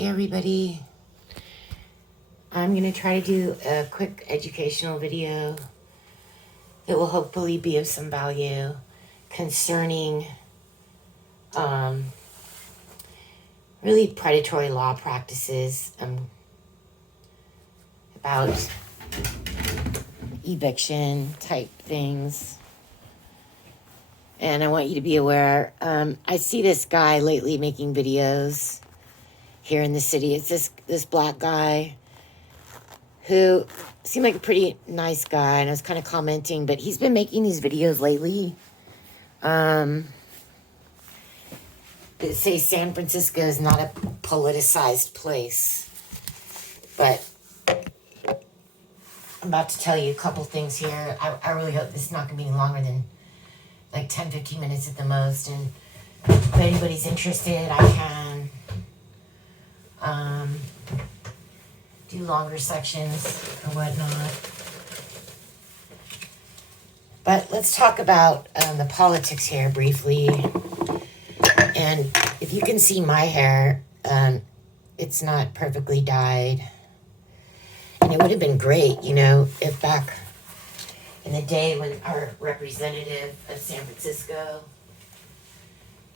Hey everybody, I'm going to try to do a quick educational video that will hopefully be of some value concerning really predatory law practices about eviction type things. And I want you to be aware, I see this guy lately making videos here in the city. It's this black guy who seemed like a pretty nice guy, and I was kind of commenting, but he's been making these videos lately that say San Francisco is not a politicized place. But I'm about to tell you a couple things here. I really hope this is not going to be longer than like 10-15 minutes at the most, and if anybody's interested, I can do longer sections or whatnot. But let's talk about the politics here briefly. And if you can see my hair, it's not perfectly dyed. And it would have been great, you know, if back in the day when our representative of San Francisco,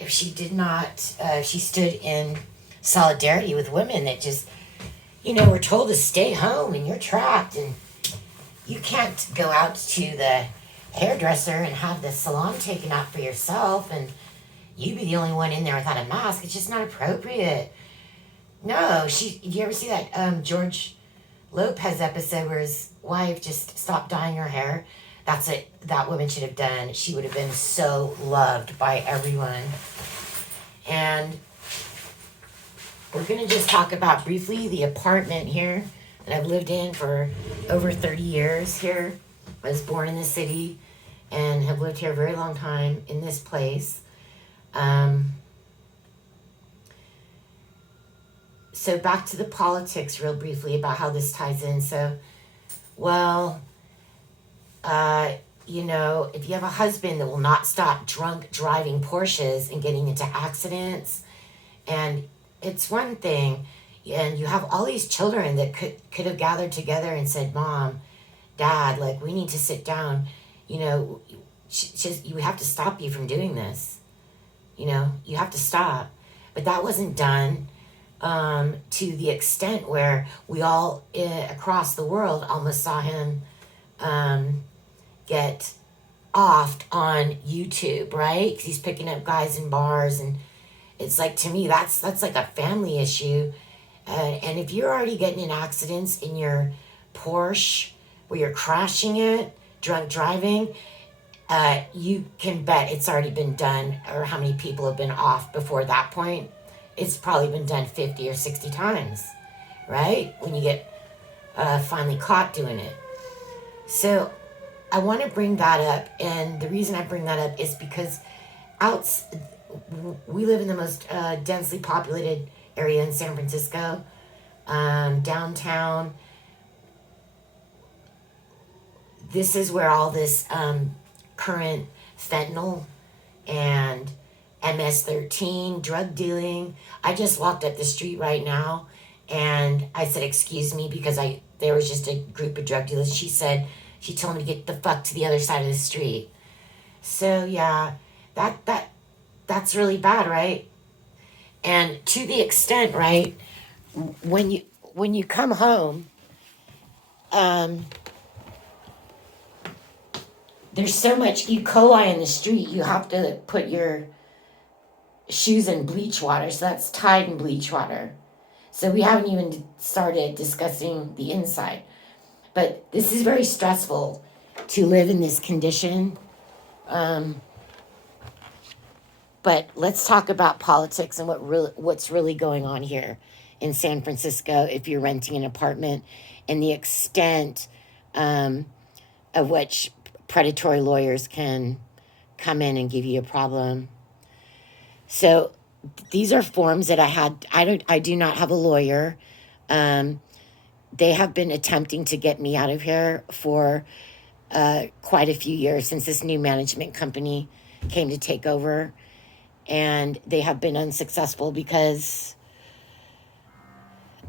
if she did not, she stood in solidarity with women that just, you know, were told to stay home and you're trapped and you can't go out to the hairdresser and have the salon taken out for yourself and you be the only one in there without a mask. It's just not appropriate. No, did you ever see that George Lopez episode where his wife just stopped dyeing her hair? That's it. That woman should have done. She would have been so loved by everyone. And we're going to just talk about briefly the apartment here that I've lived in for over 30 years here. I was born in the city and have lived here a very long time in this place. So back to the politics real briefly about how this ties in. So, well, you know, if you have a husband that will not stop drunk driving Porsches and getting into accidents, and it's one thing, and you have all these children that could have gathered together and said, Mom, Dad, like, we need to sit down, you know, you have to stop you from doing this, you know, you have to stop. But that wasn't done to the extent where we all across the world almost saw him get offed on YouTube, right? Because he's picking up guys in bars, and it's like, to me, that's like a family issue. And if you're already getting in accidents in your Porsche where you're crashing it, drunk driving, you can bet it's already been done, or how many people have been off before that point. It's probably been done 50 or 60 times, right? When you get finally caught doing it. So I want to bring that up, and the reason I bring that up is because we live in the most densely populated area in San Francisco, downtown. This is where all this current fentanyl and MS-13 drug dealing. I just walked up the street right now and I said, excuse me, because there was just a group of drug dealers. She told me to get the fuck to the other side of the street. So yeah, that's really bad, right? And to the extent, right, when you come home, there's so much E. coli in the street, you have to put your shoes in bleach water. So that's Tide and bleach water. So we haven't even started discussing the inside. But this is very stressful to live in this condition. But let's talk about politics and what's really going on here in San Francisco if you're renting an apartment, and the extent of which predatory lawyers can come in and give you a problem. So these are forms that I do not have a lawyer. They have been attempting to get me out of here for quite a few years since this new management company came to take over. And they have been unsuccessful because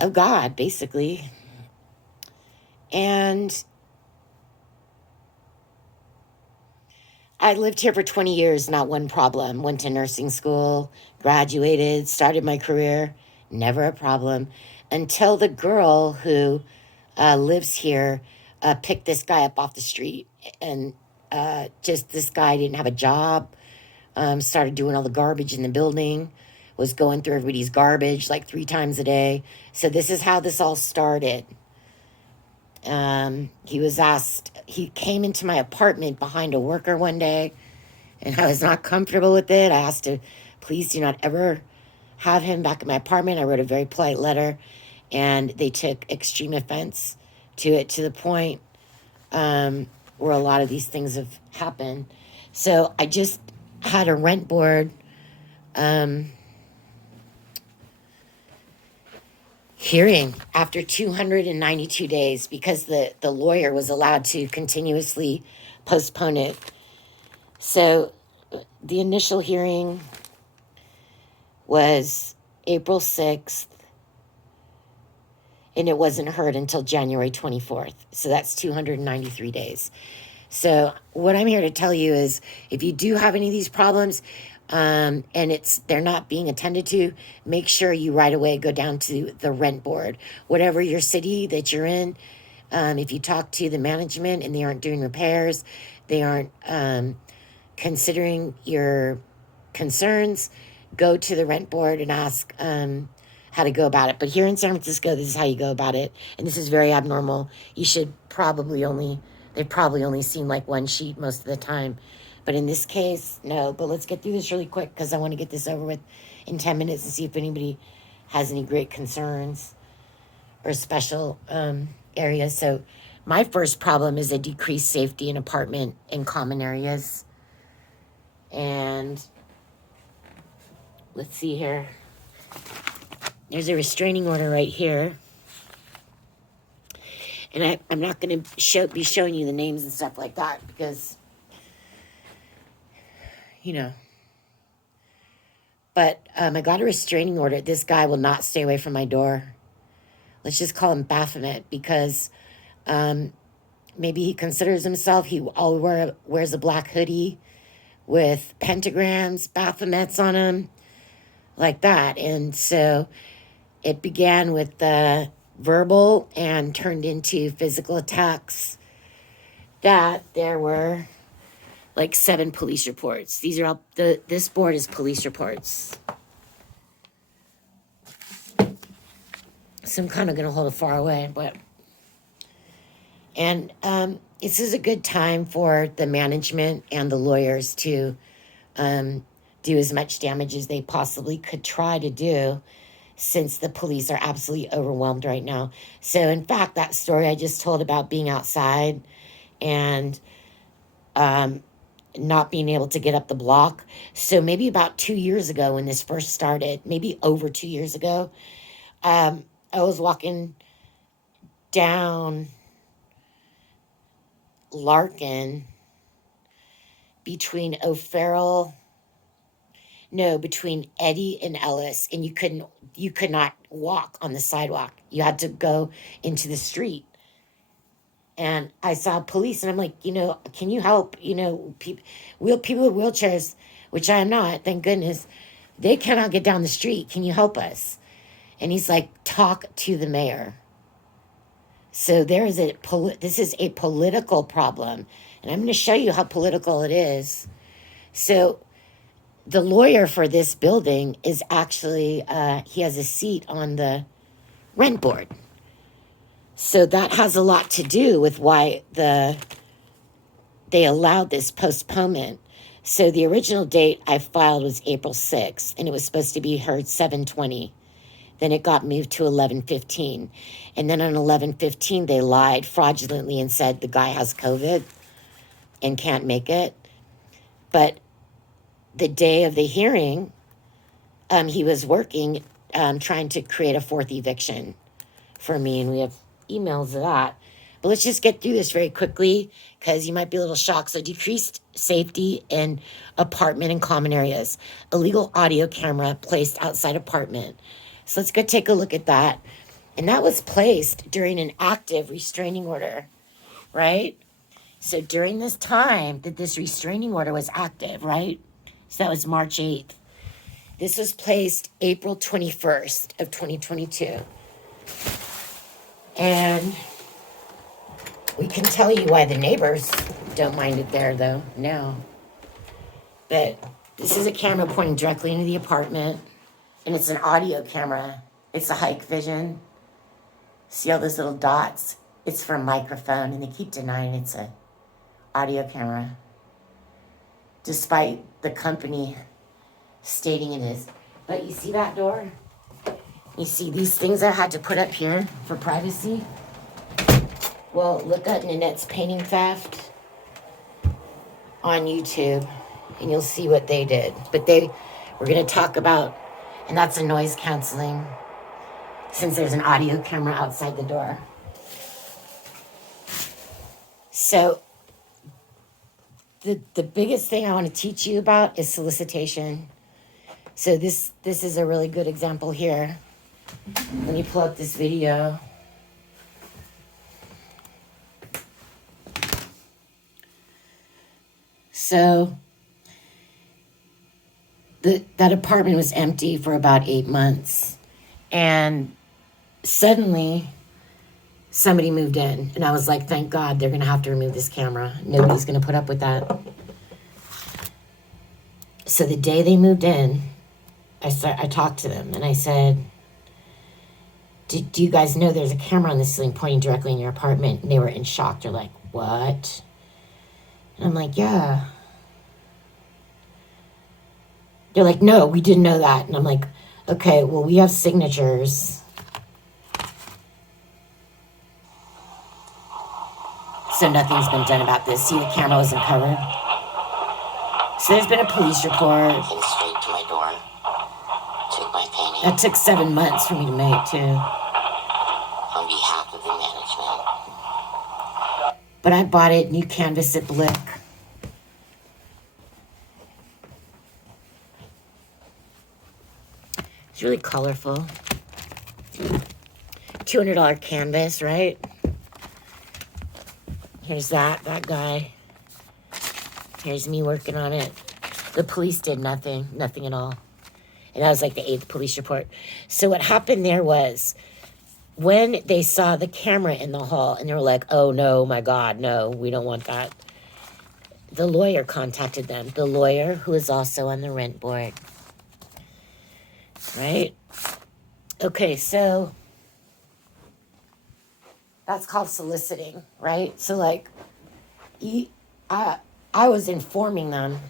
of God, basically. And I lived here for 20 years, not one problem. Went to nursing school, graduated, started my career, never a problem. Until the girl who lives here picked this guy up off the street. And just this guy didn't have a job, started doing all the garbage in the building, was going through everybody's garbage like 3 times a day. So this is how this all started. He came into my apartment behind a worker one day, and I was not comfortable with it. I asked to please do not ever have him back in my apartment. I wrote a very polite letter, and they took extreme offense to it, to the point where a lot of these things have happened. So I just had a rent board hearing after 292 days because the lawyer was allowed to continuously postpone it. So the initial hearing was April 6th, and it wasn't heard until January 24th. So that's 293 days. So what I'm here to tell you is, if you do have any of these problems, and they're not being attended to, make sure you right away go down to the rent board, whatever your city that you're in. If you talk to the management and they aren't doing repairs, they aren't considering your concerns, go to the rent board and ask how to go about it. But here in San Francisco, this is how you go about it, and this is very abnormal. You should they've probably only seen like one sheet most of the time. But in this case, no. But let's get through this really quick because I want to get this over with in 10 minutes and see if anybody has any great concerns or special areas. So my first problem is a decreased safety in apartment and common areas. And let's see here. There's a restraining order right here. And I'm not going to be showing you the names and stuff like that because, But I got a restraining order. This guy will not stay away from my door. Let's just call him Baphomet because maybe he considers himself, he wears a black hoodie with pentagrams, Baphomets on him, like that. And so it began with verbal and turned into physical attacks. That there were like 7 police reports. These are all, this board is police reports. So I'm kind of going to hold it far away, and this is a good time for the management and the lawyers to do as much damage as they possibly could try to do, since the police are absolutely overwhelmed right now. So in fact, that story I just told about being outside and not being able to get up the block. So maybe about 2 years ago when this first started, maybe over 2 years ago, I was walking down Larkin between between Eddy and Ellis, and you could not walk on the sidewalk. You had to go into the street. And I saw police, and I'm like, can you help? People with wheelchairs, which I am not, thank goodness, they cannot get down the street. Can you help us? And he's like, talk to the mayor. So this is a political problem, and I'm going to show you how political it is. So the lawyer for this building is actually, he has a seat on the rent board. So that has a lot to do with why they allowed this postponement. So the original date I filed was April 6th, and it was supposed to be heard 7/20. Then it got moved to 11/15. And then on 11/15, they lied fraudulently and said the guy has COVID and can't make it. But the day of the hearing, he was working, trying to create a 4th eviction for me, and we have emails of that. But let's just get through this very quickly because you might be a little shocked. So decreased safety in apartment and common areas. Illegal audio camera placed outside apartment. So let's go take a look at that. And that was placed during an active restraining order, right? So during this time that this restraining order was active, right? So that was March 8th. This was placed April 21st of 2022. And we can tell you why the neighbors don't mind it there, though, now. But this is a camera pointing directly into the apartment, and it's an audio camera. It's a hike vision. See all those little dots? It's for a microphone, and they keep denying it's a audio camera, despite the company stating it is. But you see that door? You see these things I had to put up here for privacy? Well, look at Nanette's painting theft on YouTube, and you'll see what they did. But we're going to talk about, and that's a noise canceling, since there's an audio camera outside the door. So the biggest thing I want to teach you about is solicitation. So this is a really good example here. Let me pull up this video. So that apartment was empty for about 8 months. And suddenly somebody moved in. And I was like, thank God they're going to have to remove this camera. Nobody's going to put up with that. So the day they moved in, I talked to them and I said, do you guys know there's a camera on the ceiling pointing directly in your apartment? And they were in shock. They're like, what? And I'm like, yeah. They're like, no, we didn't know that. And I'm like, okay, well, we have signatures. So nothing's been done about this. See, the camera wasn't covered. So there's been a police report. Came straight to my door. Took my painting. That took 7 months for me to make, too. On behalf of the management. But I bought it, new canvas at Blick. It's really colorful. $200 canvas, right? Here's that guy. Here's me working on it. The police did nothing at all. And that was like the 8th police report. So what happened there was, when they saw the camera in the hall and they were like, oh no, my God, no, we don't want that. The lawyer contacted them. The lawyer who is also on the rent board. Right? Okay, so that's called soliciting, right? So like, I was informing them.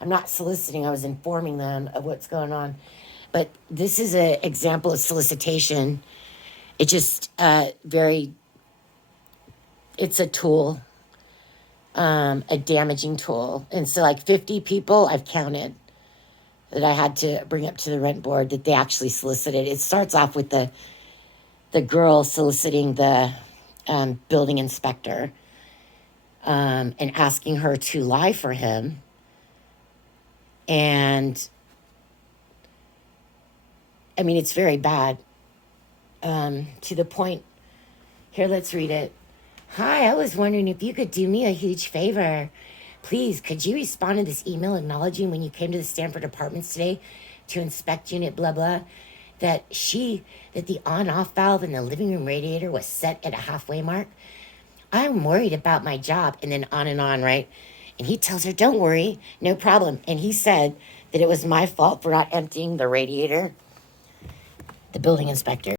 I'm not soliciting, I was informing them of what's going on. But this is an example of solicitation. It just it's a tool, a damaging tool. And so like 50 people I've counted that I had to bring up to the rent board that they actually solicited. It starts off with the girl soliciting the building inspector and asking her to lie for him. And I mean, it's very bad. To the point, here, let's read it. Hi, I was wondering if you could do me a huge favor. Please, could you respond to this email acknowledging when you came to the Stanford Apartments today to inspect unit blah blah, that the on-off valve in the living room radiator was set at a halfway mark? I'm worried about my job. And then on, right? And he tells her, don't worry, no problem. And he said that it was my fault for not emptying the radiator. The building inspector.